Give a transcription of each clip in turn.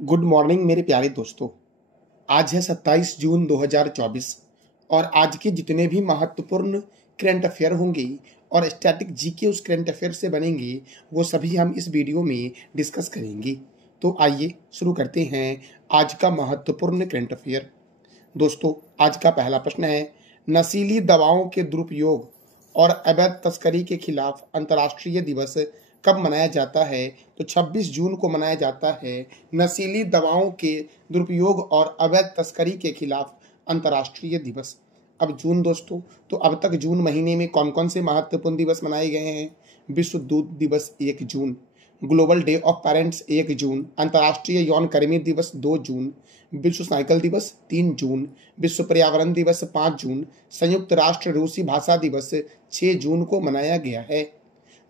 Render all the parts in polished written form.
Good morning मेरे प्यारे दोस्तों। आज है 27 जून 2024 और आज के जितने भी महत्वपूर्ण करंट अफेयर होंगे और स्टैटिक जीके उस करंट अफेयर से बनेंगे वो सभी हम इस वीडियो में डिस्कस करेंगे। तो आइए शुरू करते हैं आज का महत्वपूर्ण करंट अफेयर। दोस्तों, आज का पहला प्रश्न है, नशीली दवाओं के दुरुपयोग और अवैध तस्करी के खिलाफ अंतर्राष्ट्रीय दिवस कब मनाया जाता है? तो 26 जून को मनाया जाता है नशीली दवाओं के दुरुपयोग और अवैध तस्करी के खिलाफ अंतर्राष्ट्रीय दिवस। अब जून दोस्तों, तो अब तक जून महीने में कौन कौन से महत्वपूर्ण दिवस मनाए गए हैं? विश्व दूध दिवस 1 जून, ग्लोबल डे ऑफ पेरेंट्स 1 जून, अंतर्राष्ट्रीय यौन कर्मी दिवस 2 जून, विश्व साइकिल दिवस 3 जून, विश्व पर्यावरण दिवस 5 जून, संयुक्त राष्ट्र रूसी भाषा दिवस 6 जून को मनाया गया है।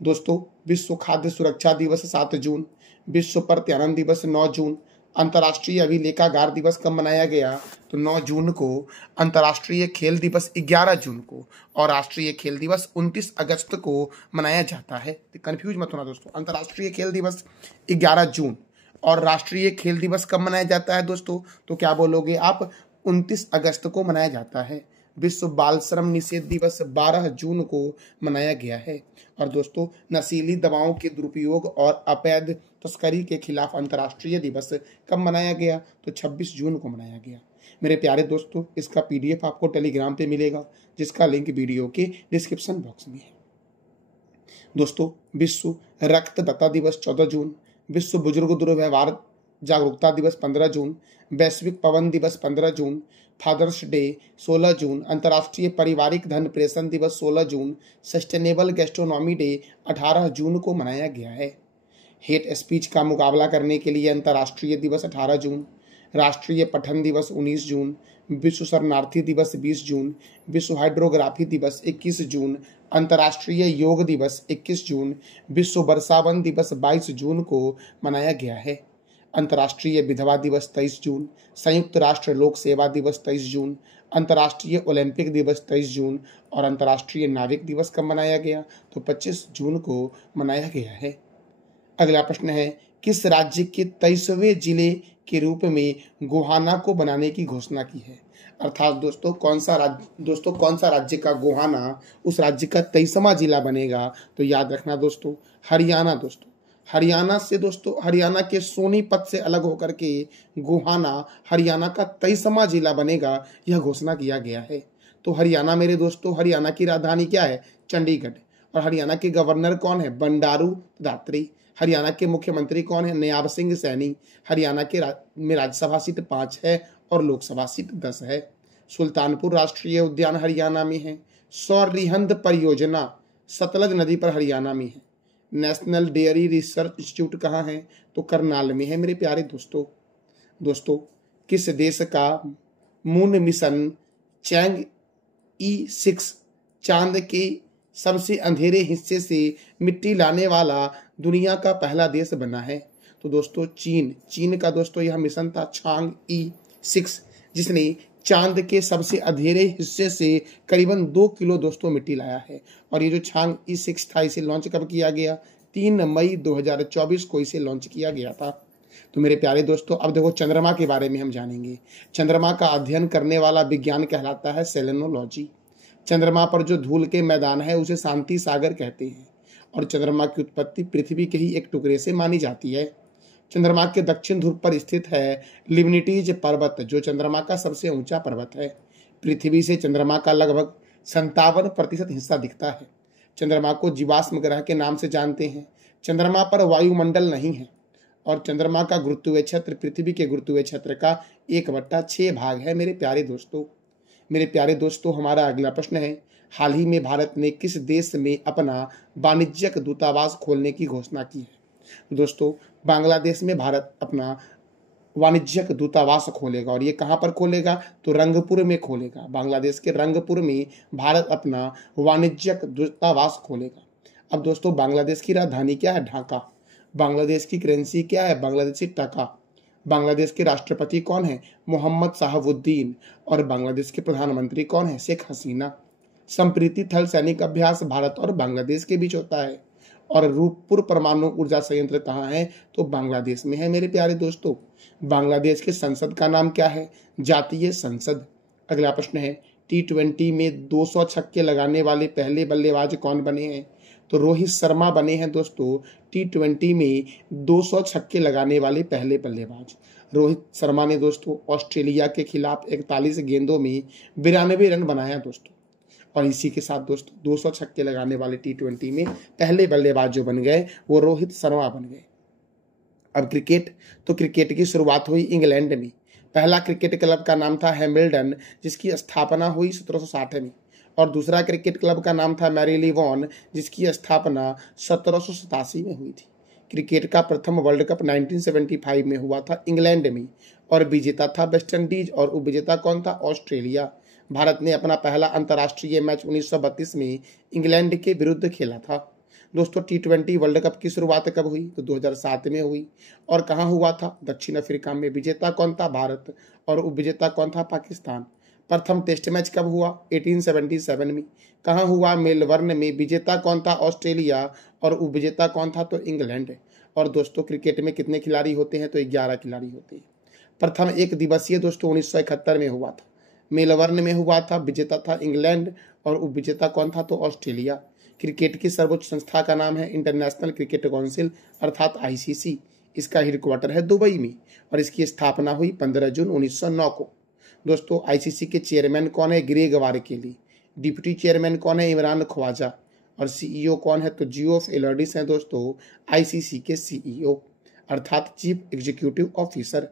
दोस्तों, विश्व खाद्य सुरक्षा दिवस 7 जून, विश्व पर्यावरण दिवस 9 जून, अंतर्राष्ट्रीय अभिलेखागार दिवस कब मनाया गया? तो 9 जून को, अंतर्राष्ट्रीय खेल दिवस 11 जून को और राष्ट्रीय खेल दिवस 29 अगस्त को मनाया जाता है। तो कंफ्यूज मत होना दोस्तों, अंतर्राष्ट्रीय खेल दिवस 11 जून और राष्ट्रीय खेल दिवस कब मनाया जाता है दोस्तों? तो क्या बोलोगे आप? 29 अगस्त को मनाया जाता है। विश्व बाल श्रम निषेध दिवस 12 जून को मनाया गया है। और दोस्तों, नशीली दवाओं के दुरुपयोग और अवैध तस्करी के खिलाफ अंतर्राष्ट्रीय दिवस कब मनाया गया? तो 26 जून को मनाया गया। मेरे प्यारे दोस्तों, इसका पीडीएफ आपको टेलीग्राम पे मिलेगा, जिसका लिंक वीडियो के डिस्क्रिप्शन बॉक्स में है। दोस्तों, विश्व रक्तदाता दिवस 14 जून, विश्व बुजुर्ग दुर्व्यवहार जागरूकता दिवस 15 जून, वैश्विक पवन दिवस 15 जून, फादर्स डे 16 जून, अंतर्राष्ट्रीय पारिवारिक धन प्रेषण दिवस 16 जून, सस्टेनेबल गैस्ट्रोनॉमी डे 18 जून को मनाया गया है। हेट स्पीच का मुकाबला करने के लिए अंतर्राष्ट्रीय दिवस 18 जून, राष्ट्रीय पठन दिवस 19 जून, विश्व शरणार्थी दिवस 20 जून, विश्व हाइड्रोग्राफी दिवस 21 जून, अंतर्राष्ट्रीय योग दिवस 21 जून, विश्व वर्षावन दिवस 22 जून को मनाया गया है। अंतर्राष्ट्रीय विधवा दिवस 23 जून, संयुक्त राष्ट्र लोक सेवा दिवस 23 जून, अंतर्राष्ट्रीय ओलंपिक दिवस 23 जून और अंतर्राष्ट्रीय नाविक दिवस कब मनाया गया? तो 25 जून को मनाया गया है। अगला प्रश्न है, किस राज्य के 23वें जिले के रूप में गोहाना को बनाने की घोषणा की है? अर्थात दोस्तों, कौन सा राज्य का गोहाना उस राज्य का 23वां जिला बनेगा? तो याद रखना दोस्तों, हरियाणा। दोस्तों, हरियाणा से दोस्तों, हरियाणा के सोनीपत से अलग होकर के गोहाना हरियाणा का 23वां जिला बनेगा, यह घोषणा किया गया है। तो हरियाणा मेरे दोस्तों, हरियाणा की राजधानी क्या है? चंडीगढ़। और हरियाणा के गवर्नर कौन है? बंडारू दत्तात्रेय। हरियाणा के मुख्यमंत्री कौन है? नयाब सिंह सैनी। हरियाणा के में राज्यसभा सीट 5 है और लोकसभा सीट 10 है। सुल्तानपुर राष्ट्रीय उद्यान हरियाणा में है। सौरिहंद परियोजना सतलज नदी पर हरियाणा में है। नेशनल डेयरी रिसर्च इंस्टीट्यूट कहाँ है? तो करनाल में है मेरे प्यारे दोस्तों, किस देश का मून मिशन चैंग-E6 चांद के सबसे अंधेरे हिस्से से मिट्टी लाने वाला दुनिया का पहला देश बना है? तो दोस्तों, चीन का दोस्तों यह मिशन था चैंग-E6, जिसने चांद के सबसे अंधेरे हिस्से से करीबन 2 किलो दोस्तों मिट्टी लाया है। और ये जो चैंग-E6 था, इसे लॉन्च कब किया गया? 3 मई 2024 को इसे लॉन्च किया गया था। तो मेरे प्यारे दोस्तों, अब देखो चंद्रमा के बारे में हम जानेंगे। चंद्रमा का अध्ययन करने वाला विज्ञान कहलाता है सेलेनोलॉजी। चंद्रमा पर जो धूल के मैदान है उसे शांति सागर कहते हैं। और चंद्रमा की उत्पत्ति पृथ्वी के ही एक टुकड़े से मानी जाती है। चंद्रमा के दक्षिण ध्रुव पर स्थित है लिमनिटीज पर्वत, जो चंद्रमा का सबसे ऊंचा पर्वत है। पृथ्वी से चंद्रमा का लगभग 57% हिस्सा दिखता है। चंद्रमा को जीवाश्म ग्रह के नाम से जानते हैं। चंद्रमा पर वायुमंडल नहीं है और चंद्रमा का गुरुत्वीय क्षेत्र पृथ्वी के गुरुत्वीय क्षेत्र का 1/6 भाग है। मेरे प्यारे दोस्तों, हमारा अगला प्रश्न है, हाल ही में भारत ने किस देश में अपना वाणिज्यिक दूतावास खोलने की घोषणा की है? दोस्तों, बांग्लादेश में भारत अपना वाणिज्यिक दूतावास खोलेगा। और ये कहाँ पर खोलेगा? तो रंगपुर में खोलेगा। बांग्लादेश के रंगपुर में भारत अपना वाणिज्यिक दूतावास खोलेगा। अब दोस्तों, बांग्लादेश की राजधानी क्या है? ढाका। बांग्लादेश की करेंसी क्या है? बांग्लादेशी टका। बांग्लादेश के राष्ट्रपति कौन है? मोहम्मद शाहबुद्दीन। और बांग्लादेश के प्रधानमंत्री कौन है? शेख हसीना। संप्रीति थल सैनिक अभ्यास भारत और बांग्लादेश के बीच होता है। और रूपपुर परमाणु ऊर्जा संयंत्र कहाँ है? तो बांग्लादेश में है मेरे प्यारे दोस्तों। बांग्लादेश के संसद का नाम क्या है? जातीय संसद। अगला प्रश्न है, T20 में 200 छक्के लगाने वाले पहले बल्लेबाज कौन बने हैं? तो रोहित शर्मा बने हैं दोस्तों T20 में 200 छक्के लगाने वाले पहले बल्लेबाज। रोहित शर्मा ने दोस्तों ऑस्ट्रेलिया के खिलाफ 41 गेंदों में 92 रन बनाया दोस्तों, और इसी के साथ दोस्तों 200 छक्के लगाने वाले T20 में पहले बल्लेबाज जो बन गए वो रोहित शर्मा बन गए। अब क्रिकेट, तो क्रिकेट की शुरुआत हुई इंग्लैंड में। पहला क्रिकेट क्लब का नाम था हैमिल्टन, जिसकी स्थापना हुई 1760 में, और दूसरा क्रिकेट क्लब का नाम था मैरीलीवॉन, जिसकी स्थापना 1787 में हुई थी। क्रिकेट का प्रथम वर्ल्ड कप 1975 में हुआ था इंग्लैंड में, और विजेता था वेस्ट इंडीज और उपविजेता कौन था? ऑस्ट्रेलिया। भारत ने अपना पहला अंतर्राष्ट्रीय मैच 1932 में इंग्लैंड के विरुद्ध खेला था। दोस्तों T20 वर्ल्ड कप की शुरुआत कब हुई? तो 2007 में हुई, और कहाँ हुआ था? दक्षिण अफ्रीका में। विजेता कौन था? भारत, और उपविजेता कौन था? पाकिस्तान। प्रथम टेस्ट मैच कब हुआ? 1877 में। कहाँ हुआ? मेलबर्न में। विजेता कौन था? ऑस्ट्रेलिया, और उपविजेता कौन था? तो इंग्लैंड। और दोस्तों क्रिकेट में कितने खिलाड़ी होते हैं? तो 11 खिलाड़ी होते हैं। प्रथम एक दिवसीय दोस्तों 1971 में हुआ था, मेलबर्न में हुआ था। विजेता था इंग्लैंड, और उपविजेता कौन था? तो ऑस्ट्रेलिया। क्रिकेट की सर्वोच्च संस्था का नाम है इंटरनेशनल क्रिकेट काउंसिल अर्थात ICC। इसका हेडक्वार्टर है दुबई में, और इसकी स्थापना हुई 15 जून 1909 को। दोस्तों ICC के चेयरमैन कौन है? ग्रेग वारकेली। डिप्टी चेयरमैन कौन है? इमरान ख्वाजा। और CEO कौन है? तो जियोफ एलर्डिस हैं दोस्तों ICC के CEO अर्थात चीफ एग्जीक्यूटिव ऑफिसर।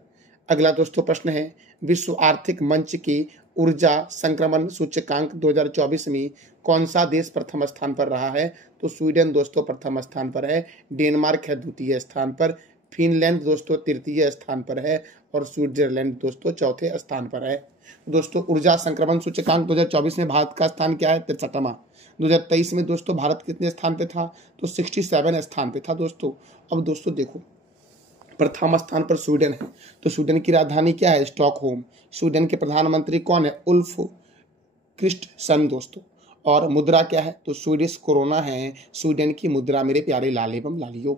अगला दोस्तों प्रश्न है, विश्व आर्थिक मंच के ऊर्जा संक्रमण सूचकांक 2024 में कौन सा देश प्रथम स्थान पर रहा है? तो स्वीडन दोस्तों प्रथम स्थान पर है, डेनमार्क है द्वितीय स्थान पर, फिनलैंड दोस्तों तृतीय स्थान पर है, और स्विट्जरलैंड दोस्तों चौथे स्थान पर है। दोस्तों ऊर्जा संक्रमण सूचकांक 2024 में भारत का स्थान क्या है? 63वां। 2023 में दोस्तों भारत कितने स्थान पे था? तो 67 स्थान पे था दोस्तों। अब दोस्तों देखो, प्रथम स्थान पर स्वीडन है, तो स्वीडन की राजधानी क्या है? स्टॉकहोम। स्वीडन के प्रधानमंत्री कौन है? उल्फ क्रिस्टसन दोस्तों। और मुद्रा क्या है? तो स्वीडिश कोरोना है स्वीडन की मुद्रा मेरे प्यारे लाल एवं लालियों।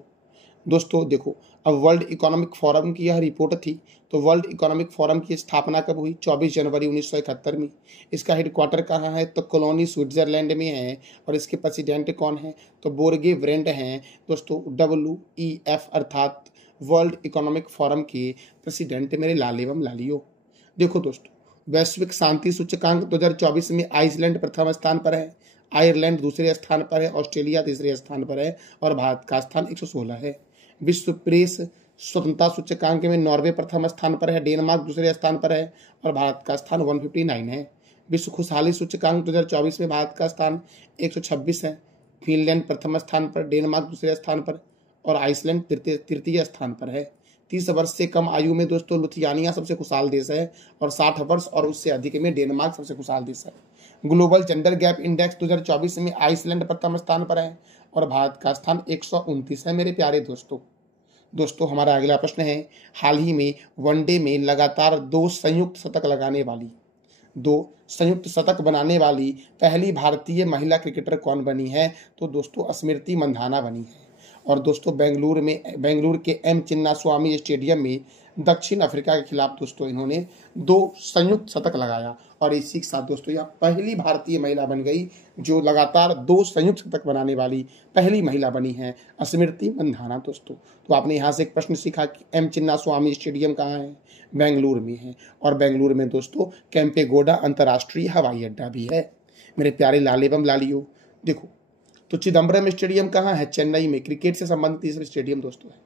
दोस्तों देखो, अब वर्ल्ड इकोनॉमिक फोरम की यह रिपोर्ट थी। तो वर्ल्ड इकोनॉमिक फोरम की स्थापना कब हुई? 24 जनवरी 1971 में। इसका हेडक्वार्टर कहाँ है? तो कोलोनी स्विट्जरलैंड में है, और इसके प्रेसिडेंट कौन है? तो बोर्गे ब्रेंड हैं दोस्तों। WEF अर्थात वर्ल्ड इकोनॉमिक फोरम के प्रेसिडेंट मेरे लाल एवं लालियों। देखो दोस्तों, वैश्विक शांति सूचकांक 2024 में आइसलैंड प्रथम स्थान पर है, आयरलैंड दूसरे स्थान पर है, ऑस्ट्रेलिया तीसरे स्थान पर है, और भारत का स्थान 116 है। विश्व प्रेस स्वतंत्रता सूचकांक में नॉर्वे प्रथम स्थान पर है, डेनमार्क दूसरे स्थान पर है, और भारत का स्थान 159 है। विश्व खुशहाली सूचकांक 2024 में भारत का स्थान 126 है, फिनलैंड प्रथम स्थान पर, डेनमार्क दूसरे स्थान पर, और आइसलैंड तृतीय स्थान पर है। 30 वर्ष से कम आयु में दोस्तों लुथियानिया सबसे खुशहाल देश है, और 60 वर्ष और उससे अधिक में डेनमार्क सबसे खुशहाल देश है। ग्लोबल जेंडर गैप इंडेक्स 2024 में आइसलैंड प्रथम स्थान पर है, और भारत का स्थान 129 है मेरे प्यारे दोस्तों। हमारा अगला प्रश्न है, हाल ही में वनडे में लगातार दो संयुक्त शतक बनाने वाली पहली भारतीय महिला क्रिकेटर कौन बनी है? तो दोस्तों स्मृति मंधाना बनी है। और दोस्तों बेंगलुरु के M चिन्नास्वामी स्टेडियम में दक्षिण अफ्रीका के खिलाफ दोस्तों इन्होंने 2 संयुक्त शतक लगाया, और इसी के साथ दोस्तों यह पहली भारतीय महिला बन गई जो लगातार 2 संयुक्त शतक बनाने वाली पहली महिला बनी है, स्मृति मंधाना दोस्तों। तो आपने यहाँ से एक प्रश्न सीखा कि M चिन्नास्वामी स्टेडियम कहाँ है? बेंगलुरु में है, और बेंगलुरु में दोस्तों कैंपेगौड़ा अंतर्राष्ट्रीय हवाई अड्डा भी है मेरे प्यारे लाल एवं लालियों। देखो, तो चिदम्बरम स्टेडियम कहाँ है? चेन्नई में। क्रिकेट से संबंधित तीसरा स्टेडियम दोस्तों है।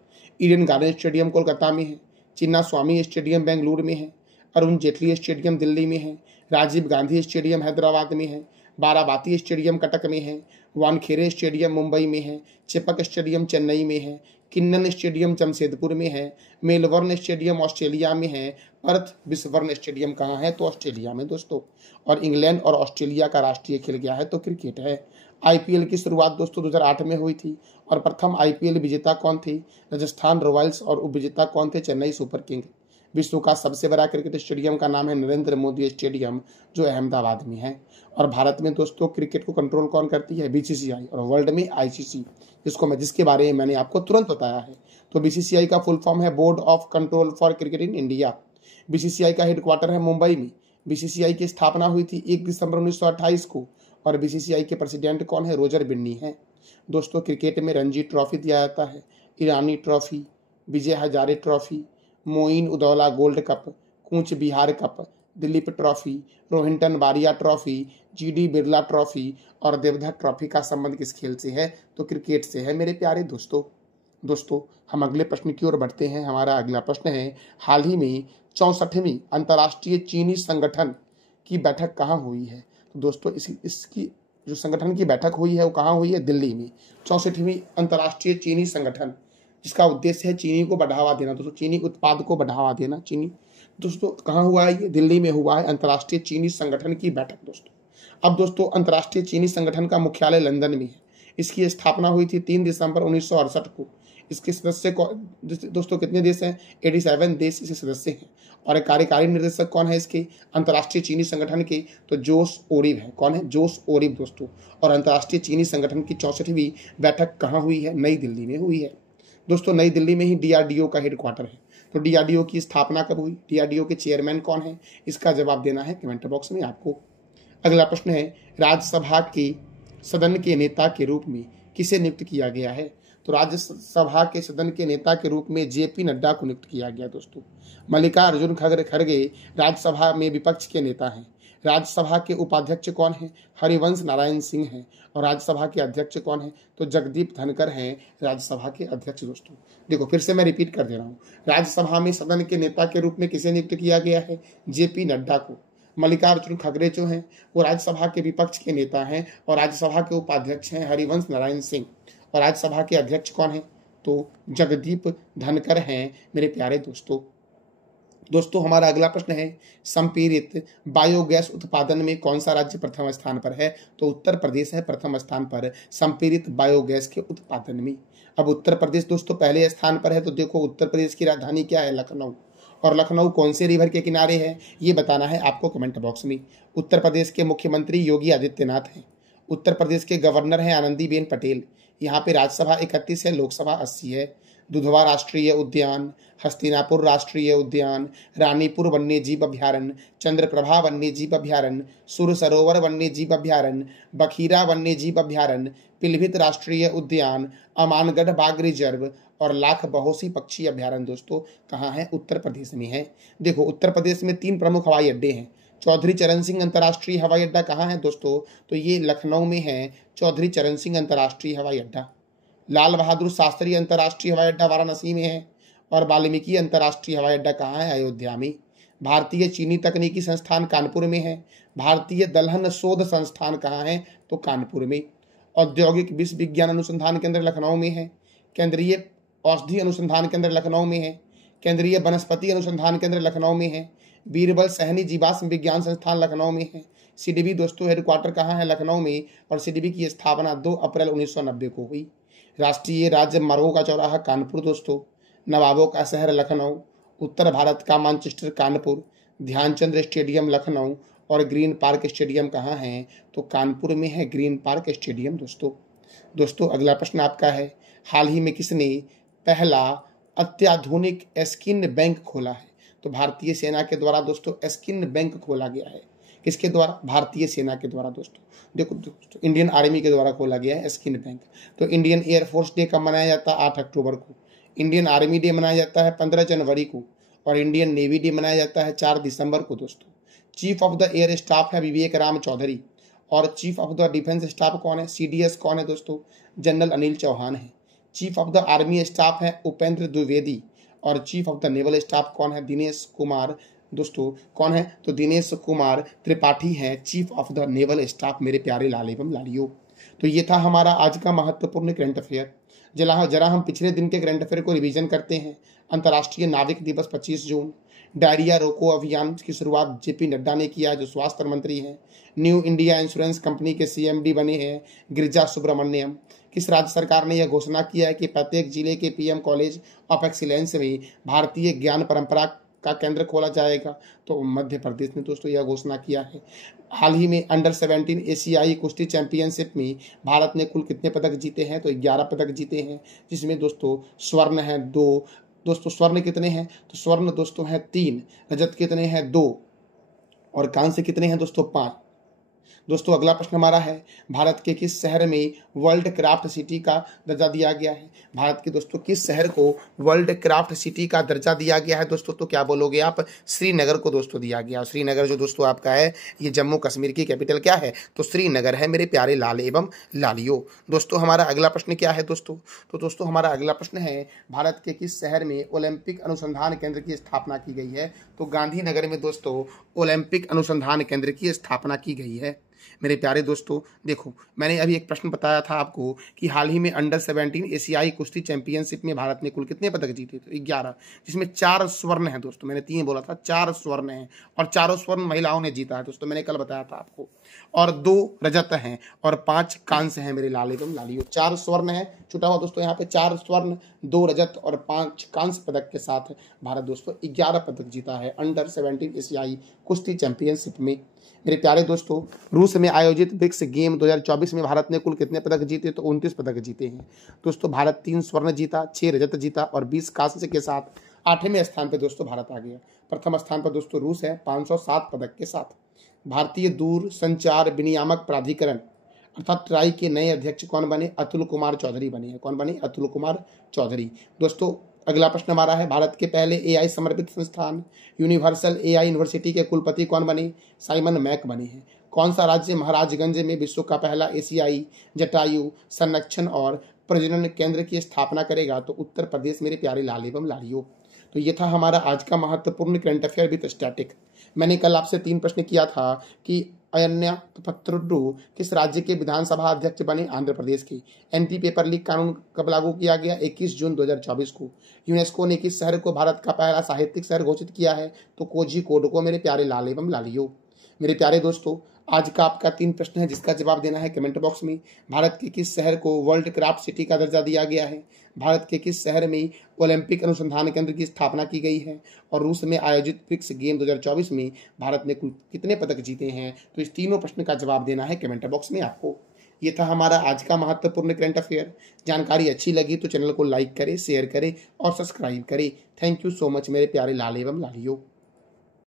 ईडन गार्डन स्टेडियम कोलकाता में है, चिन्नास्वामी स्टेडियम बेंगलुरु में है, अरुण जेटली स्टेडियम दिल्ली में है, राजीव गांधी स्टेडियम हैदराबाद में है, बाराबाती स्टेडियम कटक में है, वानखेड़े स्टेडियम मुंबई में है, चेपक स्टेडियम चेन्नई में है, किन्नन स्टेडियम जमशेदपुर में है, मेलबर्न स्टेडियम ऑस्ट्रेलिया में है, पर्थ विस्बर्न स्टेडियम कहाँ है? तो ऑस्ट्रेलिया में दोस्तों। और इंग्लैंड और ऑस्ट्रेलिया का राष्ट्रीय खेल क्या है? तो क्रिकेट है। IPL की शुरुआत दोस्तों 2008 में हुई थी, और प्रथम IPL विजेता कौन थी? राजस्थान रॉयल्स, और उपविजेता कौन थे? Chennai super king. विश्व का सबसे बड़ा क्रिकेट स्टेडियम का नाम है नरेंद्र मोदी स्टेडियम, जो अहमदाबाद में है। और भारत में दोस्तों क्रिकेट को कंट्रोल कौन करती है? बीसीसीआई। और वर्ल्ड में आईसीसी, जिसके बारे में मैंने आपको तुरंत बताया है। तो बीसीसीआई का फुल फॉर्म है board of control for cricket in India. BCCI का हेडक्वार्टर है मुंबई में। बीसीसीआई की स्थापना हुई थी 1 दिसंबर 1928 को। और बीसीसीआई के प्रेसिडेंट कौन है? रोजर बिन्नी है। दोस्तों क्रिकेट में रणजी ट्रॉफी दिया जाता है, Irani trophy, Vijay Hazare trophy, Moin Uddaula gold cup, Cooch Behar cup, Duleep trophy, Rohinton Baria trophy, GD Birla trophy और देवधर ट्रॉफी का संबंध किस खेल से है? तो क्रिकेट से है मेरे प्यारे दोस्तों हम अगले प्रश्न की ओर बढ़ते हैं। हमारा अगला प्रश्न है, हाल ही में 64वीं अंतर्राष्ट्रीय चीनी संगठन की बैठक कहाँ हुई है? तो दोस्तों इसकी जो संगठन की बैठक हुई है वो कहाँ हुई है? दिल्ली में। 64वीं अंतर्राष्ट्रीय चीनी संगठन, जिसका उद्देश्य है चीनी को बढ़ावा देना। दोस्तों चीनी उत्पाद को बढ़ावा देना। चीनी दोस्तों कहाँ हुआ है? ये दिल्ली में हुआ है, अंतर्राष्ट्रीय चीनी संगठन की बैठक दोस्तों। अब दोस्तों अंतर्राष्ट्रीय चीनी संगठन का मुख्यालय लंदन में है। इसकी स्थापना हुई थी 3 दिसंबर 1968 को। इसके सदस्य दोस्तों कितने देश हैं? 87 देश इसके सदस्य हैं। और कार्यकारी निर्देशक कौन है इसके अंतर्राष्ट्रीय चीनी संगठन के? तो जोस ओरिव है। कौन है? जोस ओरिव दोस्तों। और अंतर्राष्ट्रीय चीनी संगठन की 64वीं बैठक कहाँ हुई है? नई दिल्ली में हुई है दोस्तों। नई दिल्ली में ही डीआरडीओ का हेडक्वार्टर है। तो डीआरडीओ की स्थापना कब हुई? डीआरडीओ के चेयरमैन कौन है? इसका जवाब देना है कमेंट बॉक्स में आपको। अगला प्रश्न है, राज्यसभा के सदन के नेता के रूप में किसे नियुक्त किया गया है? तो राज्यसभा के सदन के नेता के रूप में जेपी नड्डा को नियुक्त किया गया दोस्तों। मल्लिकार्जुन खड़गे राज्यसभा में विपक्ष के नेता हैं। राज्यसभा के उपाध्यक्ष कौन है? हरिवंश नारायण सिंह हैं। और राज्यसभा के अध्यक्ष कौन है? तो जगदीप धनखड़ हैं राज्यसभा के अध्यक्ष दोस्तों। देखो फिर से मैं रिपीट कर दे रहा हूँ, राज्यसभा में सदन के नेता के रूप में किसे नियुक्त किया गया है? जेपी नड्डा को। मल्लिकार्जुन खड़गे जो हैं वो राज्यसभा के विपक्ष के नेता हैं और राज्यसभा के उपाध्यक्ष हैं हरिवंश नारायण सिंह। और राज्यसभा के अध्यक्ष कौन है? तो जगदीप धनखड़ हैं मेरे प्यारे दोस्तों हमारा अगला प्रश्न है, संपीड़ित बायोगैस उत्पादन में कौन सा राज्य प्रथम स्थान पर है? तो उत्तर प्रदेश है प्रथम स्थान पर संपीड़ित बायोगैस के उत्पादन में। अब उत्तर प्रदेश दोस्तों पहले स्थान पर है। तो देखो उत्तर प्रदेश की राजधानी क्या है? लखनऊ। और लखनऊ कौन से रिवर के किनारे है? ये बताना है आपको कमेंट बॉक्स में। उत्तर प्रदेश के मुख्यमंत्री योगी आदित्यनाथ हैं। उत्तर प्रदेश के गवर्नर हैं आनंदीबेन पटेल। यहाँ पे राज्यसभा 31 है, लोकसभा 80 है। दुधवा राष्ट्रीय उद्यान, हस्तिनापुर राष्ट्रीय उद्यान, रानीपुर वन्यजीव अभ्यारण्य, चंद्रप्रभा वन्यजीव अभ्यारण्य, सुर सरोवर वन्यजीव अभ्यारण्य, बखीरा वन्यजीव अभ्यारण्य, पिलभित राष्ट्रीय उद्यान, अमानगढ़ बाघ रिजर्व और लाख बहोसी पक्षी अभ्यारण्य दोस्तों कहाँ है? उत्तर प्रदेश में है। देखो उत्तर प्रदेश में 3 प्रमुख हवाई अड्डे हैं। चौधरी चरण सिंह अंतर्राष्ट्रीय हवाई अड्डा कहाँ है दोस्तों? तो ये लखनऊ में है, चौधरी चरण सिंह अंतर्राष्ट्रीय हवाई अड्डा। लाल बहादुर शास्त्री अंतर्राष्ट्रीय हवाई अड्डा वाराणसी में है। और वाल्मीकि अंतर्राष्ट्रीय हवाई अड्डा कहाँ है? अयोध्या में। भारतीय चीनी तकनीकी संस्थान कानपुर में है। भारतीय दलहन शोध संस्थान कहाँ है? तो कानपुर में। औद्योगिक विश्व विज्ञान अनुसंधान केंद्र लखनऊ में है। केंद्रीय औषधि अनुसंधान केंद्र लखनऊ में है। केंद्रीय वनस्पति अनुसंधान केंद्र लखनऊ में है। बीरबल सहनी जीवाश्म विज्ञान संस्थान लखनऊ में है। सीडीबी दोस्तों हेडक्वार्टर कहाँ है? लखनऊ में। और सीडीबी की स्थापना 2 अप्रैल 1990 को हुई। राष्ट्रीय राजमार्गों का चौराहा कानपुर दोस्तों। नवाबों का शहर लखनऊ। उत्तर भारत का मानचेस्टर कानपुर। ध्यानचंद स्टेडियम लखनऊ। और ग्रीन पार्क स्टेडियम कहाँ है? तो कानपुर में है ग्रीन पार्क स्टेडियम दोस्तों अगला प्रश्न आपका है, हाल ही में किसने पहला अत्याधुनिक स्किन बैंक खोला है? तो भारतीय सेना के द्वारा दोस्तों स्किन बैंक खोला गया है। किसके द्वारा? भारतीय सेना के द्वारा दोस्तों। देखो दोस्तों इंडियन आर्मी के द्वारा खोला गया है स्किन बैंक। तो इंडियन एयरफोर्स डे कब मनाया जाता है? 8 अक्टूबर को। इंडियन आर्मी डे मनाया जाता है 15 जनवरी को। और इंडियन नेवी डे मनाया जाता है 4 दिसंबर को दोस्तों। Chief of the air staff है विवेक राम चौधरी। और chief of the defence staff कौन है? सीडीएस कौन है दोस्तों? जनरल अनिल चौहान है। Chief of the army staff है उपेंद्र द्विवेदी। और chief of the naval staff कौन है? दिनेश कुमार दोस्तों कौन है? तो दिनेश कुमार त्रिपाठी हैं chief of the naval staff मेरे प्यारे लाल एवं लालियों। तो ये था हमारा आज का महत्वपूर्ण करंट अफेयर। जरा हम पिछले दिन के करंट अफेयर को रिवीजन करते हैं। अंतर्राष्ट्रीय नाविक दिवस 25 जून। डायरिया रोको अभियान की शुरुआत जेपी नड्डा ने किया जो स्वास्थ्य मंत्री हैं। न्यू इंडिया इंश्योरेंस कंपनी के सीएमडी बने हैं गिरिजा सुब्रमण्यम। किस राज्य सरकार ने यह घोषणा किया है कि प्रत्येक जिले के पीएम कॉलेज ऑफ एक्सीलेंस में भारतीय ज्ञान परंपरा का केंद्र खोला जाएगा? तो मध्य प्रदेश ने दोस्तों यह घोषणा किया है। हाल ही में अंडर 17 एशियाई कुश्ती चैंपियनशिप में भारत ने कुल कितने पदक जीते हैं? तो 11 पदक जीते हैं, जिसमें दोस्तों स्वर्ण है 2। दोस्तों स्वर्ण कितने हैं? तो स्वर्ण दोस्तों हैं 3, रजत कितने हैं 2 और कांस्य कितने हैं दोस्तों 5। दोस्तों अगला प्रश्न हमारा है, भारत के किस शहर में वर्ल्ड क्राफ्ट सिटी का दर्जा दिया गया है? भारत के दोस्तों किस शहर को वर्ल्ड क्राफ्ट सिटी का दर्जा दिया गया है दोस्तों? तो क्या बोलोगे आप? श्रीनगर को दोस्तों दिया गया। श्रीनगर जो दोस्तों आपका है, ये जम्मू कश्मीर की कैपिटल क्या है? तो श्रीनगर है मेरे प्यारे लाल एवं लालियो। दोस्तों हमारा अगला प्रश्न क्या है दोस्तों? तो दोस्तों हमारा अगला प्रश्न है, भारत के किस शहर में ओलंपिक अनुसंधान केंद्र की स्थापना की गई है? तो गांधीनगर में दोस्तों ओलंपिक अनुसंधान केंद्र की स्थापना की गई है। मेरे प्यारे दोस्तों देखो, मैंने अभी एक प्रश्न बताया था आपको कि हाल ही में अंडर 17 एशियाई कुश्ती चैंपियनशिप में भारत ने कुल कितने पदक जीते? तो 11, जिसमें 4 स्वर्ण हैं दोस्तों। मैंने 3 बोला था, 4 स्वर्ण हैं और चारों स्वर्ण महिलाओं ने जीता है दोस्तों, मैंने कल बताया था आपको। और 2 रजत हैं और 5 कांस्य हैं मेरे लाल एवं लालियो। 4 स्वर्ण है, छुटा हुआ दोस्तों यहाँ पे 4 स्वर्ण, 2 रजत और 5 कांस्य पदक के साथ भारत दोस्तों 11 पदक जीता है अंडर 17 एशियाई कुश्ती चैंपियनशिप में। मेरे प्यारे दोस्तों, रूस में आयोजित ब्रिक्स गेम 2024 में भारत ने कुल कितने पदक जीते? तो 29 पदक जीते हैं दोस्तों। भारत 3 स्वर्ण जीता, 6 रजत जीता और 20 कांस्य के साथ 8वें स्थान पर दोस्तों भारत आ गया। प्रथम स्थान पर दोस्तों रूस है 507 पदक के साथ। भारतीय दूर संचार विनियामक प्राधिकरण अर्थात ट्राई के नए अध्यक्ष कौन बने? अतुल कुमार चौधरी बने हैं। कौन बने? अतुल कुमार चौधरी। दोस्तों अगला प्रश्न हमारा है, भारत के पहले एआई समर्पित संस्थान यूनिवर्सल एआई यूनिवर्सिटी के कुलपति कौन बने? साइमन मैक बने हैं। कौन सा राज्य महाराजगंज में विश्व का पहला एशियाई जटायु संरक्षण और प्रजनन केंद्र की स्थापना करेगा? तो उत्तर प्रदेश मेरे प्यारे लाल एवं लालियो। तो ये था हमारा आज का महत्वपूर्ण करंट अफेयर विद स्टैटिक। मैंने कल आपसे 3 प्रश्न किया था कि अयन्या पत्रुड्डू किस राज्य के विधानसभा अध्यक्ष बने? आंध्र प्रदेश की। एंटी पेपर लीक कानून कब लागू किया गया? 21 जून 2024 को। यूनेस्को ने किस शहर को भारत का पहला साहित्यिक शहर घोषित किया है? तो कोझिकोड को मेरे प्यारे लाल एवं लालियो। मेरे प्यारे दोस्तों, आज का आपका 3 प्रश्न है जिसका जवाब देना है कमेंट बॉक्स में। भारत के किस शहर को वर्ल्ड क्राफ्ट सिटी का दर्जा दिया गया है? भारत के किस शहर में ओलंपिक अनुसंधान केंद्र की स्थापना की गई है? और रूस में आयोजित ब्रिक्स गेम 2024 में भारत ने कुल कितने पदक जीते हैं? तो इस तीनों प्रश्न का जवाब देना है कमेंट बॉक्स में आपको। ये था हमारा आज का महत्वपूर्ण करंट अफेयर। जानकारी अच्छी लगी तो चैनल को लाइक करें, शेयर करें और सब्सक्राइब करें। थैंक यू सो मच मेरे प्यारे लाल एवं लालियो।